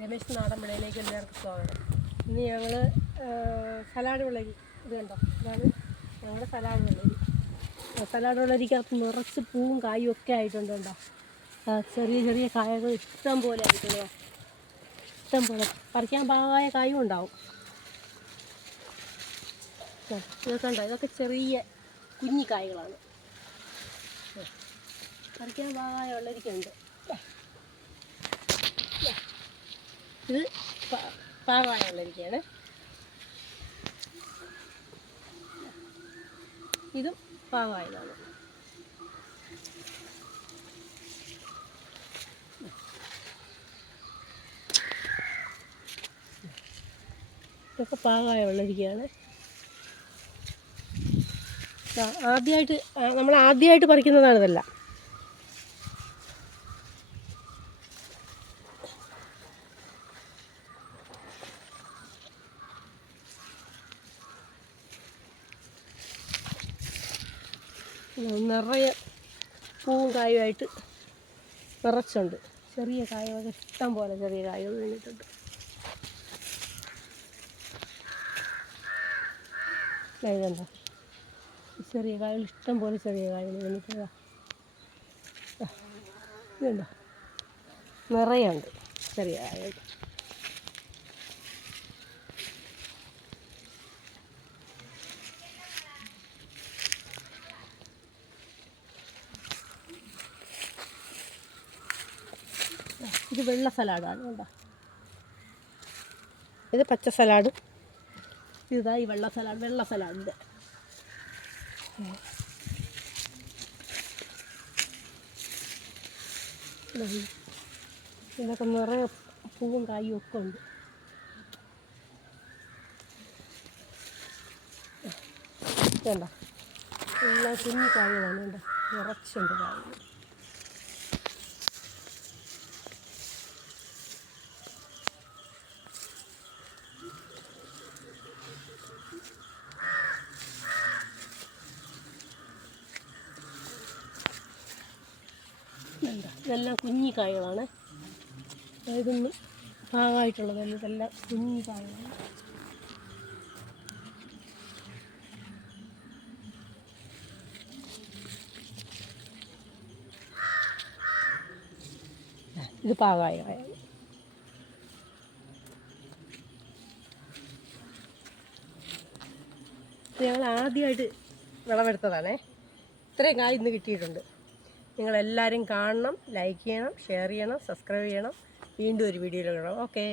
രമേശ് നാടൻ വിളയിലേക്ക് എല്ലാവർക്കും സ്വാഗതം. ഇന്ന് ഞങ്ങൾ സലാഡ് വെള്ളരി ഇത് കണ്ടോ, ഇതാണ് ഞങ്ങളുടെ സലാഡ് വെള്ളരി. സലാഡ് വെള്ളരിക്കകത്ത് നിറച്ച് പൂവും കായും ഒക്കെ ആയിട്ടുണ്ട് കേട്ടോ. ചെറിയ ചെറിയ കായകൾ ഇഷ്ടം പോലെ ആയിട്ടുണ്ടോ, ഇഷ്ടം പോലെ പറിക്കാൻ പാകമായ കായും ഉണ്ടാവും. ഇതൊക്കെ ഉണ്ടോ, ഇതൊക്കെ ചെറിയ കുഞ്ഞി കായകളാണ്. പറിക്കാൻ പാകമായ വെള്ളരിക്കുണ്ട്. ഇത് പാകമായ വെള്ളരിക്കയാണ്. ഇതും പാകമായതാണ്. ഇതൊക്കെ പാകമായ വെള്ളരിക്കയാണ്. നമ്മൾ ആദ്യമായിട്ട് പറിക്കുന്നതാണ് ഇതെല്ലാം. നിറയെ പൂവും കായുമായിട്ട് നിറച്ചുണ്ട്. ചെറിയ കായകളൊക്കെ ഇഷ്ടം പോലെ ചെറിയ കായകൾ വീണിട്ടുണ്ട്. ഇതുണ്ടോ, ചെറിയ കായകൾ ഇഷ്ടം പോലെ ചെറിയ കായകൾ വീണിട്ടുള്ള ഇതുണ്ടോ, നിറയുണ്ട് ചെറിയ കായകൾ. ഇത് വെള്ള സലാഡാണ് കേട്ടോ. ഇത് പച്ച സലാഡ്, ഇതാ ഈ വെള്ള സലാഡിൻ്റെ ഇതൊക്കെ നിറയെ പൂവും കായും ഒക്കെ ഉണ്ട്. വേണ്ട, എല്ലാം കുഞ്ഞി കായകളാണ് കേട്ടോ, നിറച്ചുണ്ട് കായകൾ. ഇതെല്ലാം കുഞ്ഞി കായകളാണ്. ഇതൊന്നും പാകമായിട്ടുള്ളതല്ല, ഇതെല്ലാം കുഞ്ഞി കായകളാണ്. ഇത് പാകമായ കായ. ഞങ്ങൾ ആദ്യമായിട്ട് വിളവെടുത്തതാണേ. ഇത്രയും കായ് ഇന്ന് കിട്ടിയിട്ടുണ്ട്. നിങ്ങളെല്ലാവരും കാണണം, ലൈക്ക് ചെയ്യണം, ഷെയർ ചെയ്യണം, സബ്സ്ക്രൈബ് ചെയ്യണം. വീണ്ടും ഒരു വീഡിയോയിൽ കാണാം. ഓക്കേ.